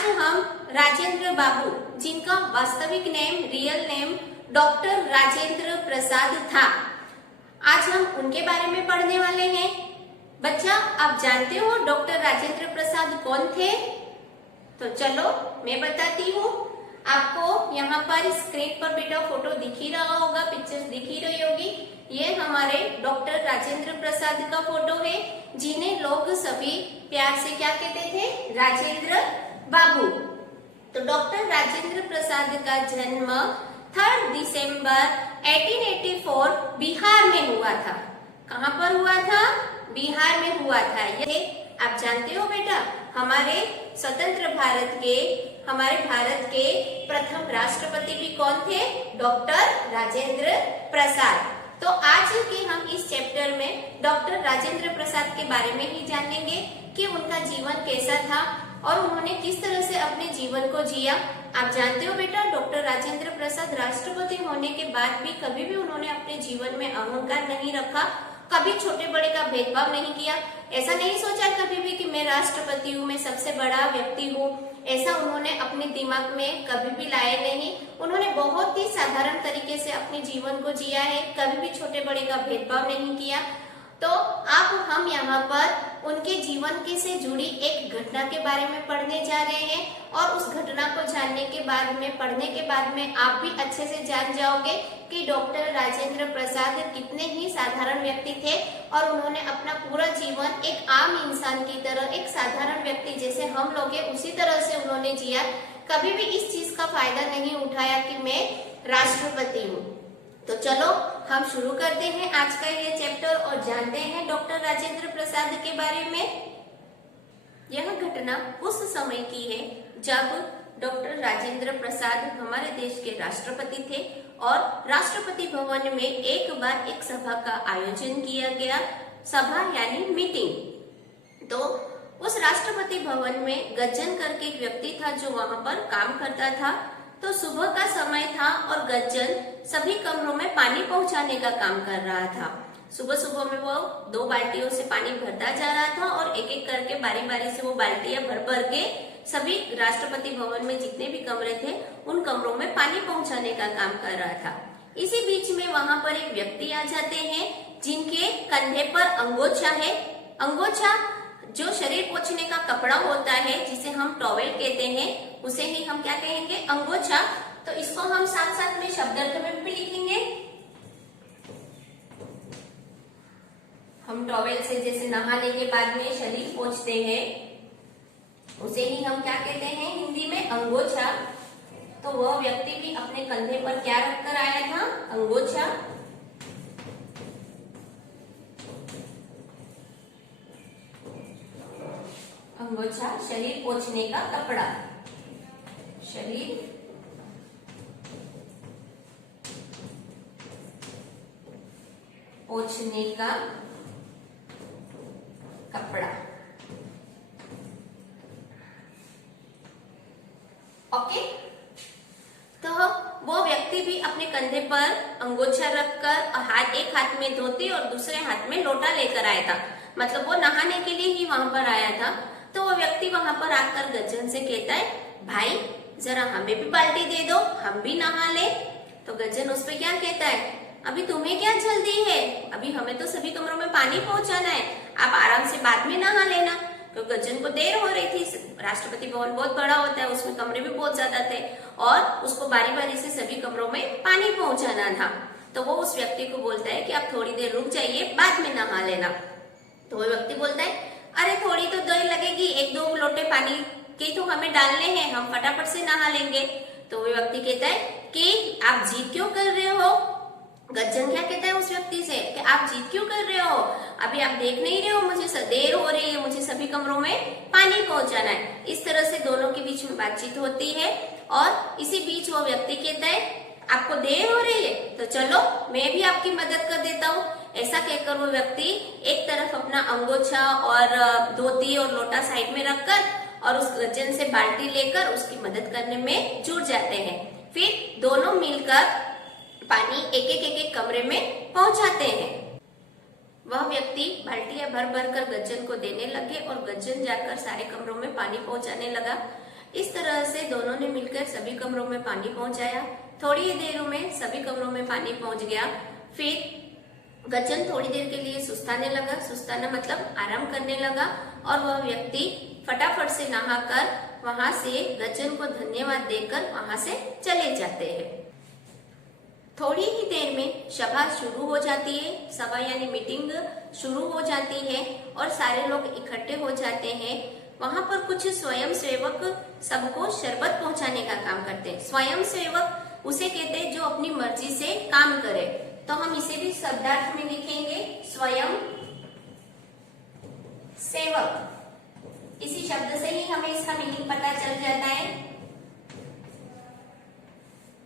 आज हम राजेंद्र बाबू, जिनका वास्तविक name, real name doctor Rajendra Prasad था, आज हम उनके बारे में पढ़ने वाले हैं। बच्चा, आप जानते हो डॉक्टर राजेंद्र प्रसाद कौन थे? तो चलो मैं बताती हूँ आपको। यहाँ पर स्क्रीन पर बेटा फोटो दिख ही रहा होगा, पिक्चर्स दिख ही रही होगी। ये हमारे डॉक्टर राजेंद्र प्रसाद का फोटो है, जिन्हें लोग सभी प्यार से क्या कहते थे? राजेंद्र बाबू। तो डॉक्टर राजेंद्र प्रसाद का जन्म 3 दिसंबर 1884 बिहार में हुआ था। कहाँ पर हुआ था? बिहार में हुआ था। ये आप जानते हो बेटा, हमारे स्वतंत्र हमारे भारत के प्रथम राष्ट्रपति भी कौन थे? डॉक्टर राजेंद्र प्रसाद। तो आज के हम इस चैप्टर में डॉक्टर राजेंद्र प्रसाद के बारे में ही जानेंगे कि उनका जीवन कैसा था और उन्होंने किस तरह से अपने जीवन को जिया। आप जानते हो बेटा, डॉक्टर राजेंद्र प्रसाद राष्ट्रपति होने के बाद भी कभी भी उन्होंने अपने जीवन में अहंकार नहीं रखा, कभी छोटे बड़े का भेदभाव नहीं किया। ऐसा नहीं सोचा कभी भी कि मैं राष्ट्रपति हूँ, मैं सबसे बड़ा व्यक्ति हूँ। ऐसा उन्होंने अपने दिमाग में कभी भी लाया नहीं। उन्होंने बहुत ही साधारण तरीके से अपने जीवन को जिया है, कभी भी छोटे बड़े का भेदभाव नहीं किया। तो अब हम यहाँ पर उनके जीवन के से जुड़ी एक घटना के बारे में पढ़ने जा रहे हैं और उस घटना को जानने के बाद में, पढ़ने के बाद में आप भी अच्छे से जान जाओगे कि डॉक्टर राजेंद्र प्रसाद कितने ही साधारण व्यक्ति थे और उन्होंने अपना पूरा जीवन एक आम इंसान की तरह, एक साधारण व्यक्ति जैसे हम लोग हैं उसी तरह से उन्होंने जिया। कभी भी इस चीज का फायदा नहीं उठाया कि मैं राष्ट्रपति हूँ। तो चलो हम शुरू करते हैं आज का ये चैप्टर और जानते हैं डॉक्टर राजेंद्र प्रसाद के बारे में। यह घटना उस समय की है जब डॉक्टर राजेंद्र प्रसाद हमारे देश के राष्ट्रपति थे और राष्ट्रपति भवन में एक बार एक सभा का आयोजन किया गया। सभा यानी मीटिंग। तो उस राष्ट्रपति भवन में गज्जन करके एक व्यक्ति था जो वहां पर काम करता था। तो सुबह का समय था और गज्जन सभी कमरों में पानी पहुंचाने का काम कर रहा था। सुबह सुबह में वो 2 बाल्टियों से पानी भरता जा रहा था और एक एक करके बारी बारी से वो बाल्टियां भर भर के सभी राष्ट्रपति भवन में जितने भी कमरे थे उन कमरों में पानी पहुंचाने का काम कर रहा था। इसी बीच में वहां पर एक व्यक्ति आ जाते हैं जिनके कंधे पर अंगोछा है। अंगोछा जो शरीर पोंछने का कपड़ा होता है, जिसे हम टॉवेल कहते हैं, उसे ही हम क्या कहेंगे? अंगोछा। तो इसको हम साथ साथ में शब्दार्थ में भी लिखेंगे। हम टॉवेल से जैसे नहाने के बाद में शरीर पोंछते हैं, उसे ही हम क्या कहते हैं हिंदी में? अंगोछा। तो वह व्यक्ति भी अपने कंधे पर क्या रखकर आया था? अंगोछा। अंगोछा शरीर पोंछने का कपड़ा, शरीर पोंछने का कपड़ा। ओके। तो वो व्यक्ति भी अपने कंधे पर अंगोछा रखकर एक हाथ में धोती और दूसरे हाथ में लोटा लेकर आया था। मतलब वो नहाने के लिए ही वहां पर आया था। तो वो व्यक्ति वहां पर आकर गज्जन से कहता है, भाई जरा हमें भी बाल्टी दे दो, हम भी नहा ले। तो गज्जन उस पर क्या कहता है, अभी तुम्हें क्या जल्दी है? अभी हमें तो सभी कमरों में पानी पहुंचाना है, आप आराम से बाद में नहा लेना। तो गज्जन को देर हो रही थी। राष्ट्रपति भवन बहुत बड़ा होता है, उसमें कमरे भी बहुत ज्यादा थे और उसको बारी बारी से सभी कमरों में पानी पहुंचाना था। तो वो उस व्यक्ति को बोलता है कि आप थोड़ी देर रुक जाइए, बाद में नहा लेना। तो वो व्यक्ति बोलता है, अरे थोड़ी तो देर लगेगी, 1-2 लोटे पानी के तो हमें डालने हैं, हम फटाफट से नहा लेंगे। तो वो व्यक्ति कहता है कि आप जिद क्यों कर रहे हो? गज्जन क्या कहता है उस व्यक्ति से कि आप जिद क्यों कर रहे हो? अभी आप देख नहीं रहे हो, मुझे देर हो रही है, मुझे सभी कमरों में पानी पहुंचाना है। इस तरह से दोनों के बीच में बातचीत होती है और इसी बीच वो व्यक्ति कहता है, आपको देर हो रही है तो चलो मैं भी आपकी मदद कर देता हूँ। ऐसा कहकर वो व्यक्ति एक तरफ अपना अंगोछा और धोती और लोटा साइड में रखकर और उस गज्जन से बाल्टी लेकर उसकी मदद करने में जुट जाते हैं। फिर दोनों मिलकर पानी एक एक कमरे में पहुंचाते हैं। वह व्यक्ति बाल्टियां भर भर कर गज्जन को देने लगे और गज्जन जाकर सारे कमरों में पानी पहुंचाने लगा। इस तरह से दोनों ने मिलकर सभी कमरों में पानी पहुंचाया। थोड़ी ही देर में सभी कमरों में पानी पहुंच गया। फिर गज्जन थोड़ी देर के लिए सुस्ताने लगा। सुस्ताना मतलब आराम करने लगा और वह व्यक्ति फटाफट से नहाकर वहां से गज्जन को धन्यवाद देकर वहां से चले जाते हैं। थोड़ी ही देर में सभा शुरू हो जाती है। सभा यानी मीटिंग शुरू हो जाती है और सारे लोग इकट्ठे हो जाते हैं। वहां पर कुछ स्वयं सेवक सबको शरबत पहुंचाने का काम करते हैं। स्वयं सेवक उसे कहते हैं जो अपनी मर्जी से काम करे। तो हम इसे भी शब्दार्थ में लिखेंगे स्वयं सेवक। इसी शब्द से ही हमें इसका मीनिंग पता चल जाता है।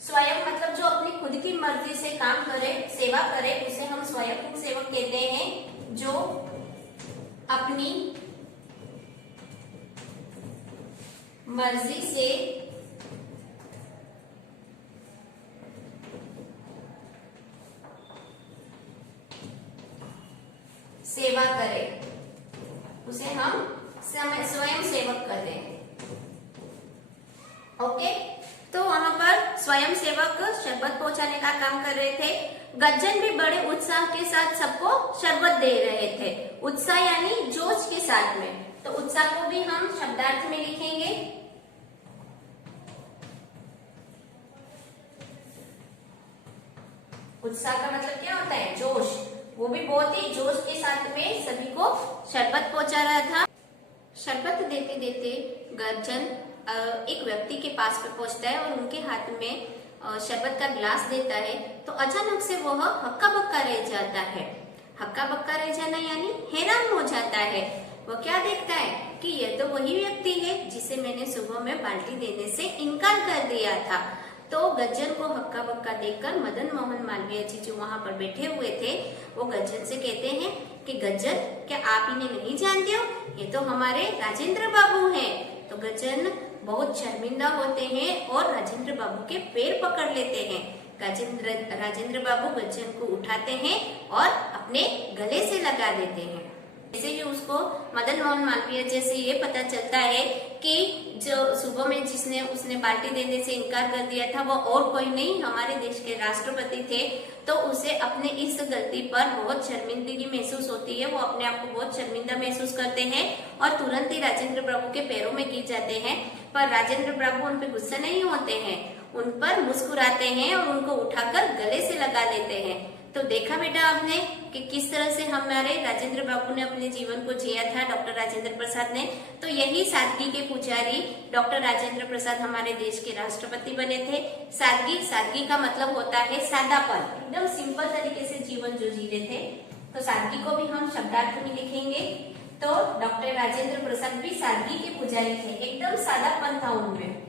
स्वयं मतलब जो अपनी खुद की मर्जी से काम करे, सेवा करे, उसे हम स्वयं सेवक कहते हैं। जो अपनी मर्जी से सेवा करे, उसे हम स्वयं सेवक कहते हैं। ओके, तो वहां पर स्वयं सेवक शरबत पहुंचाने का काम कर रहे थे। गज्जन भी बड़े उत्साह के साथ सबको शरबत दे रहे थे। उत्साह यानी जोश के साथ में। तो उत्साह को भी हम शब्दार्थ में लिखेंगे। उत्साह का मतलब क्या होता है? जोश। वो भी बहुत ही जोश के साथ में सभी को शरबत पहुंचा रहा था। शरबत देते देते गज्जन एक व्यक्ति के पास पे पहुंचता है और उनके हाथ में शरबत का गिलास देता है। तो अचानक से वह हक्का बक्का रह जाता है। हक्का बक्का रह जाना यानी हैरान हो जाता है। वह क्या देखता है कि यह तो वही व्यक्ति है जिसे मैंने सुबह में बाल्टी देने से इनकार कर दिया था। तो गज्जन को हक्का बक्का देखकर मदन मोहन मालवीय जी जो वहां पर बैठे हुए थे, वो गज्जन से कहते हैं कि गज्जन, क्या आप इन्हें नहीं जानते हो? ये तो हमारे राजेंद्र बाबू हैं। तो गज्जन बहुत शर्मिंदा होते हैं और राजेंद्र बाबू के पैर पकड़ लेते हैं। राजेंद्र बाबू गज्जन को उठाते हैं और अपने गले से लगा देते हैं। जैसे ही उसको मदन मोहन मालवीय जैसे ये पता चलता है कि जो सुबह में जिसने उसने बाल्टी देने से इनकार कर दिया था वो और कोई नहीं, हमारे देश के राष्ट्रपति थे। तो उसे अपने इस गलती पर बहुत शर्मिंदगी महसूस होती है। वो अपने आप को बहुत शर्मिंदा महसूस करते हैं और तुरंत ही राजेंद्र प्रभु के पैरों में गिर जाते हैं। पर राजेंद्र प्रभु उन पर गुस्सा नहीं होते हैं, उन पर मुस्कुराते हैं और उनको उठाकर गले से लगा लेते हैं। तो देखा बेटा आपने कि किस तरह से हमारे राजेंद्र बाबू ने अपने जीवन को जिया था, डॉक्टर राजेंद्र प्रसाद ने। तो यही सादगी के पुजारी डॉक्टर राजेंद्र प्रसाद हमारे देश के राष्ट्रपति बने थे। सादगी का मतलब होता है सादापन, एकदम सिंपल तरीके से जीवन जो जी रहे थे। तो सादगी को भी हम शब्दार्थ में लिखेंगे। तो डॉक्टर राजेंद्र प्रसाद भी सादगी के पुजारी थे, एकदम सादापन था उनमें।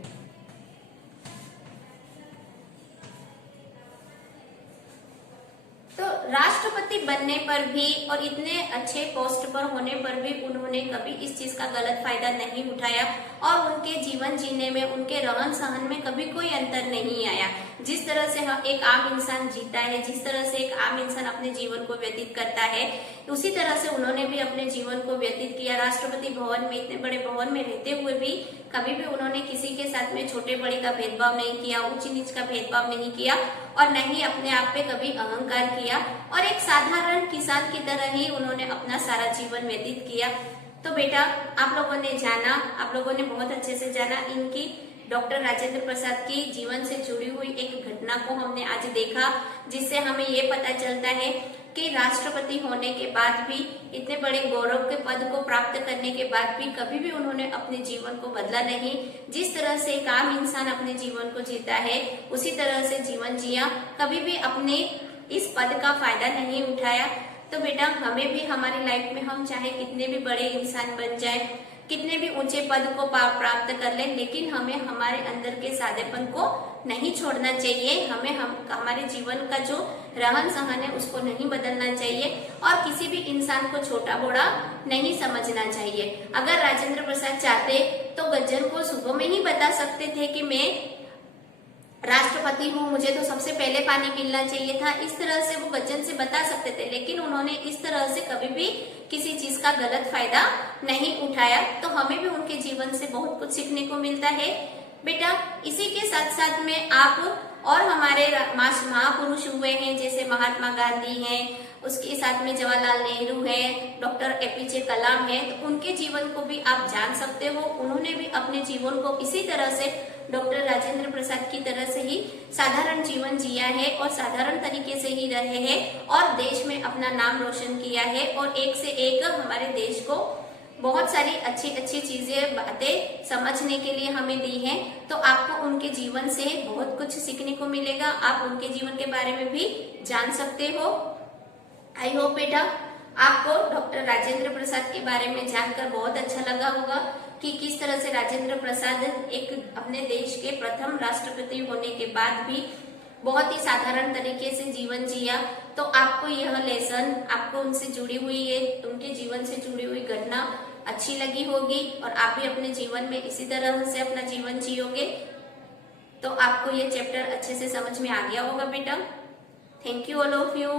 तो राष्ट्रपति बनने पर भी और इतने अच्छे पोस्ट पर होने पर भी उन्होंने कभी इस चीज का गलत फायदा नहीं उठाया और उनके जीवन जीने में, उनके रहन सहन में कभी कोई अंतर नहीं आया। जिस तरह से एक आम इंसान जीता है, जिस तरह से एक आम इंसान अपने जीवन को व्यतीत करता है, उसी तरह से उन्होंने भी अपने जीवन को व्यतीत किया। राष्ट्रपति भवन में, इतने बड़े भवन में रहते हुए भी कभी भी उन्होंने किसी के साथ में छोटे बड़े का भेदभाव नहीं किया, ऊंच नीच का भेदभाव नहीं किया और न ही अपने आप पे कभी अहंकार किया और एक साधारण किसान की तरह ही उन्होंने अपना सारा जीवन व्यतीत किया। तो बेटा आप लोगों ने जाना, आप लोगों ने बहुत अच्छे से जाना इनकी डॉक्टर राजेंद्र प्रसाद की जीवन से जुड़ी हुई एक घटना को हमने आज देखा, जिससे हमें ये पता चलता है कि राष्ट्रपति होने के बाद भी, इतने बड़े गौरव के पद को प्राप्त करने के बाद भी कभी भी उन्होंने अपने जीवन को बदला नहीं। जिस तरह से एक आम इंसान अपने जीवन को जीता है उसी तरह से जीवन जिया, कभी भी अपने इस पद का फायदा नहीं उठाया। तो बेटा हमें भी हमारी लाइफ में हम चाहे कितने भी बड़े इंसान बन जाए, कितने भी ऊंचे पद को प्राप्त कर लें, लेकिन हमें हमारे अंदर के सादेपन को नहीं छोड़ना चाहिए। हमें हमारे जीवन का जो रहन सहन है उसको नहीं बदलना चाहिए और किसी भी इंसान को छोटा बड़ा नहीं समझना चाहिए। अगर राजेंद्र प्रसाद चाहते तो गज्जन को सुबह में ही बता सकते थे कि मैं राष्ट्रपति हूँ, मुझे तो सबसे पहले पानी मिलना चाहिए था, इस तरह से वो वचन से बता सकते थे, लेकिन उन्होंने इस तरह से कभी भी किसी चीज का गलत फायदा नहीं उठाया। तो हमें भी उनके जीवन से बहुत कुछ सीखने को मिलता है। बेटा इसी के साथ साथ में आप और हमारे महापुरुष हुए हैं, जैसे महात्मा गांधी हैं, उसके साथ में जवाहरलाल नेहरू है, डॉक्टर एपीजे कलाम है, तो उनके जीवन को भी आप जान सकते हो। उन्होंने भी अपने जीवन को इसी तरह से डॉक्टर राजेंद्र प्रसाद की तरह से ही साधारण जीवन जिया है और साधारण तरीके से ही रहे हैं और देश में अपना नाम रोशन किया है और एक से एक हमारे देश को बहुत सारी अच्छी अच्छी चीजें बातें समझने के लिए हमें दी हैं। तो आपको उनके जीवन से बहुत कुछ सीखने को मिलेगा, आप उनके जीवन के बारे में भी जान सकते हो। आई होप बेटा आपको डॉक्टर राजेंद्र प्रसाद के बारे में जानकर बहुत अच्छा लगा होगा कि किस तरह से राजेंद्र प्रसाद एक अपने देश के प्रथम राष्ट्रपति होने के बाद भी बहुत ही साधारण तरीके से जीवन जिया। तो आपको यह लेसन आपको उनसे जुड़ी हुई है, उनके जीवन से जुड़ी हुई घटना अच्छी लगी होगी और आप भी अपने जीवन में इसी तरह से अपना जीवन जियोगे। तो आपको ये चैप्टर अच्छे से समझ में आ गया होगा बेटा। Thank you all of you.